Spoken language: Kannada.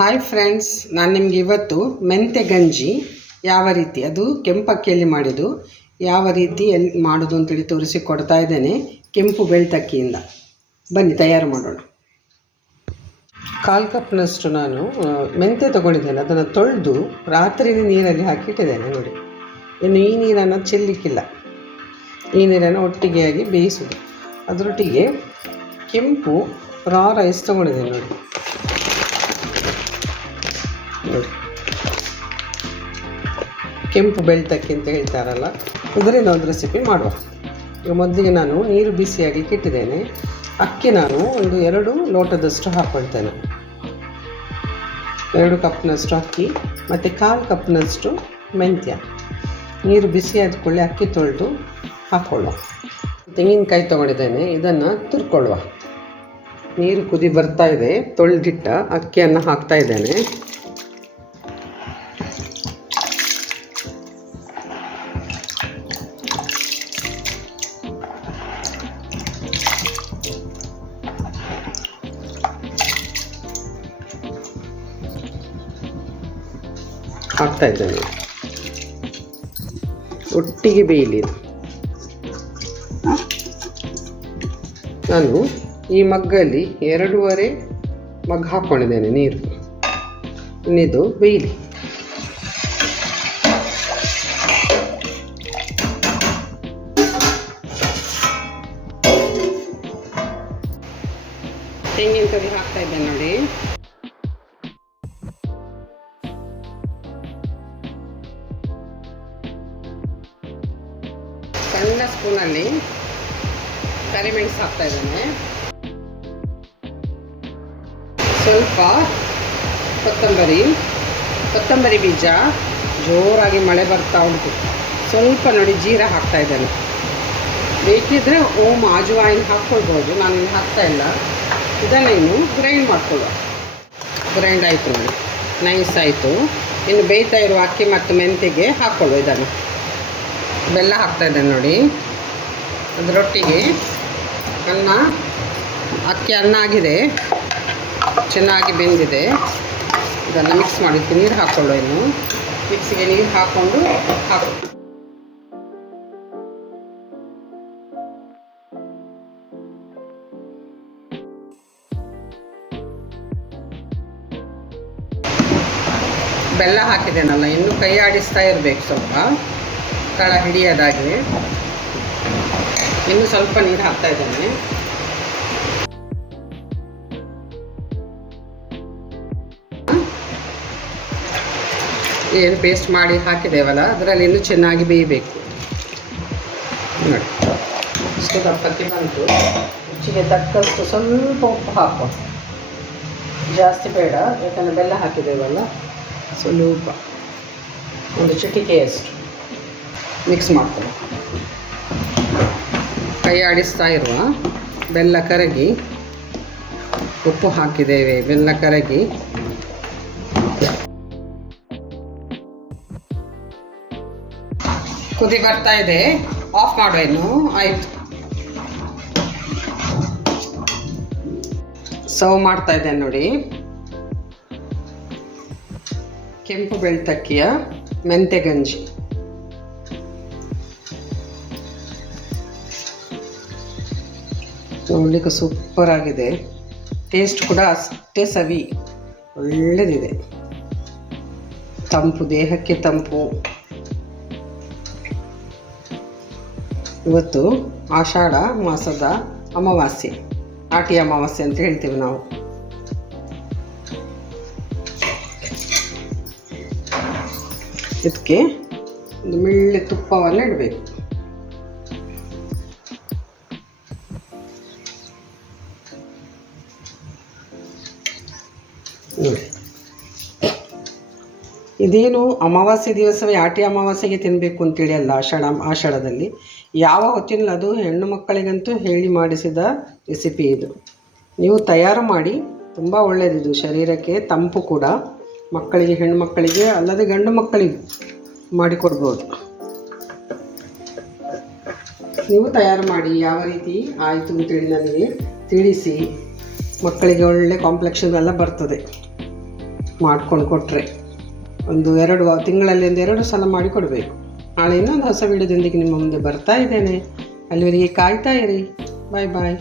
ಹಾಯ್ ಫ್ರೆಂಡ್ಸ್, ನಾನು ನಿಮಗೆ ಇವತ್ತು ಮೆಂತ್ಯ ಗಂಜಿ ಯಾವ ರೀತಿ, ಅದು ಕೆಂಪಕ್ಕಿಯಲ್ಲಿ ಮಾಡಿದ್ದು, ಯಾವ ರೀತಿ ಎಲ್ಲಿ ಮಾಡೋದು ಅಂತೇಳಿ ತೋರಿಸಿಕೊಡ್ತಾ ಇದ್ದೇನೆ. ಕೆಂಪು ಬೆಳ್ತಕ್ಕಿಯಿಂದ. ಬನ್ನಿ ತಯಾರು ಮಾಡೋಣ. 1/4 ಕಪ್ನಷ್ಟು ನಾನು ಮೆಂತ್ಯ ತಗೊಂಡಿದ್ದೇನೆ. ಅದನ್ನು ತೊಳೆದು ರಾತ್ರಿ ನೀರಲ್ಲಿ ಹಾಕಿಟ್ಟಿದ್ದೇನೆ ನೋಡಿ. ಇನ್ನು ಈ ನೀರನ್ನು ಚೆಲ್ಲಿಕ್ಕಿಲ್ಲ, ಈ ನೀರನ್ನು ಒಟ್ಟಿಗೆಯಾಗಿ ಬೇಯಿಸೋದು. ಅದರೊಟ್ಟಿಗೆ ಕೆಂಪು ರಾ ರೈಸ್ ತೊಗೊಂಡಿದ್ದೇನೆ ನೋಡಿ. ಕೆಂಪು ಬೆಳ್ತಕ್ಕಿ ಅಂತ ಹೇಳ್ತಾರಲ್ಲ, ಇದರಿಂದ ಒಂದು ರೆಸಿಪಿ ಮಾಡುವ. ಈಗ ಮೊದಲಿಗೆ ನಾನು ನೀರು ಬಿಸಿಯಾಗಲಿಕ್ಕೆ ಇಟ್ಟಿದ್ದೇನೆ. ಅಕ್ಕಿ ನಾನು ಒಂದು 2 ಲೋಟದಷ್ಟು ಹಾಕ್ಕೊಳ್ತೇನೆ. 2 ಕಪ್ನಷ್ಟು ಅಕ್ಕಿ ಮತ್ತು 1/4 ಕಪ್ನಷ್ಟು ಮೆಂತ್ಯ. ನೀರು ಬಿಸಿ ಆದ ಕೂಡಲೇ ಅಕ್ಕಿ ತೊಳೆದು ಹಾಕ್ಕೊಳ್ಳುವ. ತೆಂಗಿನಕಾಯಿ ತೊಗೊಂಡಿದ್ದೇನೆ, ಇದನ್ನು ತುರ್ಕೊಳ್ಳುವ. ನೀರು ಕುದಿ ಬರ್ತಾ ಇದೆ. ತೊಳೆದಿಟ್ಟ ಅಕ್ಕಿಯನ್ನು ಹಾಕ್ತಾ ಇದ್ದೇನೆ. ಹಾಕ್ತಾ ಇದ್ದೇನೆ, ಒಟ್ಟಿಗೆ ಬೇಯಲಿ. ನಾನು ಈ ಮಗ್ಗಲ್ಲಿ 2.5 ಮಗ್ ಹಾಕ್ಕೊಂಡಿದ್ದೇನೆ ನೀರು. ಇನ್ನಿದು ಬೇಯಲಿ. ತೆಂಗಿನಕಾಯಿ ಹಾಕ್ತಾ ಇದ್ದೇನೆ ನೋಡಿ. ಸಣ್ಣ ಸ್ಪೂನಲ್ಲಿ ಕರಿಮೆಣಸು ಹಾಕ್ತಾ ಇದ್ದೇನೆ. ಸ್ವಲ್ಪ ಕೊತ್ತಂಬರಿ ಬೀಜ. ಜೋರಾಗಿ ಮಳೆ ಬರ್ತಾ ಉಂಟು. ಸ್ವಲ್ಪ ನೋಡಿ ಜೀರ ಹಾಕ್ತಾ ಇದ್ದೇನೆ. ಬೇಕಿದ್ರೆ ಓಮ್ ಅಜವಾಯಿನ್ ಹಾಕ್ಕೊಳ್ಬೋದು, ನಾನಿನ್ನು ಹಾಕ್ತಾ ಇಲ್ಲ. ಇದನ್ನು ಇನ್ನು ಗ್ರೈಂಡ್ ಮಾಡ್ಕೊಳ್ಳುವ. ಗ್ರೈಂಡ್ ಆಯಿತು ನೋಡಿ, ನೈಸ್ ಆಯಿತು. ಇನ್ನು ಬೇಯ್ತಾ ಇರುವ ಅಕ್ಕಿ ಮತ್ತು ಮೆಂತ್ಯಗೆ ಹಾಕ್ಕೊಳ್ಳುವ. ಇದನ್ನು ಬೆಲ್ಲ ಹಾಕ್ತಾ ಇದ್ದೇನೆ ನೋಡಿ. ಅದರೊಟ್ಟಿಗೆ ಅಕ್ಕಿ ಅನ್ನ ಆಗಿದೆ, ಚೆನ್ನಾಗಿ ಬೆಂದಿದೆ. ಇದನ್ನು ಮಿಕ್ಸ್ ಮಾಡಿಟ್ಟು ನೀರು ಹಾಕ್ಕೊಳ್ಳೋ. ಇನ್ನು ಮಿಕ್ಸಿಗೆ ನೀರು ಹಾಕ್ಕೊಂಡು ಹಾಕು. ಬೆಲ್ಲ ಹಾಕಿದ್ದೇನಲ್ಲ, ಇನ್ನು ಕೈ ಆಡಿಸ್ತಾ ಇರಬೇಕು, ಸ್ವಲ್ಪ ತಳ ಹಿಡಿಯೋದಾಗಿ. ಇನ್ನು ಸ್ವಲ್ಪ ನೀರು ಹಾಕ್ತಾ ಇದ್ದೇನೆ. ಏನು ಪೇಸ್ಟ್ ಮಾಡಿ ಹಾಕಿದ್ದೇವಲ್ಲ, ಅದರಲ್ಲಿ ಇನ್ನೂ ಚೆನ್ನಾಗಿ ಬೇಯಬೇಕು ನೋಡಿ. ಇಷ್ಟು ದಪ್ಪಕ್ಕೆ ಬಂತು. ರುಚಿಗೆ ತಕ್ಕಷ್ಟು ಸ್ವಲ್ಪ ಉಪ್ಪು ಹಾಕುವ, ಜಾಸ್ತಿ ಬೇಡ, ಯಾಕಂದರೆ ಬೆಲ್ಲ ಹಾಕಿದ್ದೇವಲ್ಲ. ಸ್ವಲ್ಪ ಒಂದು ಚಿಟಿಕೆಯಷ್ಟು ಮಿಕ್ಸ್ ಮಾಡ್ಕೊಳ್ಳಿ. ಕೈ ಆಡಿಸ್ತಾ ಇರುವ. ಬೆಲ್ಲ ಕರಗಿ, ಉಪ್ಪು ಹಾಕಿದ್ದೇವೆ, ಬೆಲ್ಲ ಕರಗಿ ಕುದಿ ಬರ್ತಾ ಇದೆ. ಆಫ್ ಮಾಡುವ ಇನ್ನು. ಆಯಿತು, ಸರ್ವ್ ಮಾಡ್ತಾ ಇದ್ದೇನೆ ನೋಡಿ. ಕೆಂಪು ಬೆಳ್ತಕ್ಕಿಯ ಮೆಂತ್ಯ ಗಂಜಿ. ನೋಡಲಿಕ್ಕೆ ಸೂಪರ್ ಆಗಿದೆ. ಟೇಸ್ಟ್ ಕೂಡ ಅಷ್ಟೇ ಸವಿ, ಒಳ್ಳೆಯದಿದೆ. ತಂಪು, ದೇಹಕ್ಕೆ ತಂಪು. ಇವತ್ತು ಆಷಾಢ ಮಾಸದ ಅಮಾವಾಸ್ಯೆ, ಆಟಿ ಅಮಾವಾಸ್ಯೆ ಅಂತ ಹೇಳ್ತೀವಿ ನಾವು. ಇದಕ್ಕೆ ಒಂದು ಮೆಳ್ಳೆ ತುಪ್ಪವನ್ನು ಇಡಬೇಕು. ನೋಡಿ, ಇದೇನು ಅಮಾವಾಸ್ಯೆ ದಿವಸವೇ ಆಟಿ ಅಮಾವಾಸ್ಯೆಗೆ ತಿನ್ನಬೇಕು ಅಂತೇಳಿ ಅಲ್ಲ. ಆಷಾಢದಲ್ಲಿ ಯಾವ ಹೊತ್ತಿನಲ್ಲಿ, ಅದು ಹೆಣ್ಣು ಮಕ್ಕಳಿಗಂತೂ ಹೇಳಿ ಮಾಡಿಸಿದ ರೆಸಿಪಿ ಇದು. ನೀವು ತಯಾರು ಮಾಡಿ, ತುಂಬ ಒಳ್ಳೆಯದಿದು, ಶರೀರಕ್ಕೆ ತಂಪು ಕೂಡ. ಮಕ್ಕಳಿಗೆ, ಹೆಣ್ಣು ಮಕ್ಕಳಿಗೆ ಅಲ್ಲದೆ ಗಂಡು ಮಕ್ಕಳಿಗೆ ಮಾಡಿಕೊಡ್ಬೋದು. ನೀವು ತಯಾರು ಮಾಡಿ, ಯಾವ ರೀತಿ ಆಯಿತು ಅಂತೇಳಿ ನನಗೆ ತಿಳಿಸಿ. ಮಕ್ಕಳಿಗೆ ಒಳ್ಳೆ ಕಾಂಪ್ಲೆಕ್ಷನ್ ಎಲ್ಲ ಬರ್ತದೆ. ಮಾಡ್ಕೊಂಡು ಕೊಟ್ಟರೆ ಒಂದು 2 ತಿಂಗಳಲ್ಲಿ ಒಂದು 2 ಸಲ ಮಾಡಿ ಕೊಡಬೇಕು. ನಾಳೆ ಇನ್ನೊಂದು ಹೊಸ ವಿಡಿಯೋದೊಂದಿಗೆ ನಿಮ್ಮ ಮುಂದೆ ಬರ್ತಾ ಇದ್ದೇನೆ. ಅಲ್ಲಿವರೆಗೆ ಕಾಯ್ತಾ ಇರಿ. ಬಾಯ್ ಬಾಯ್.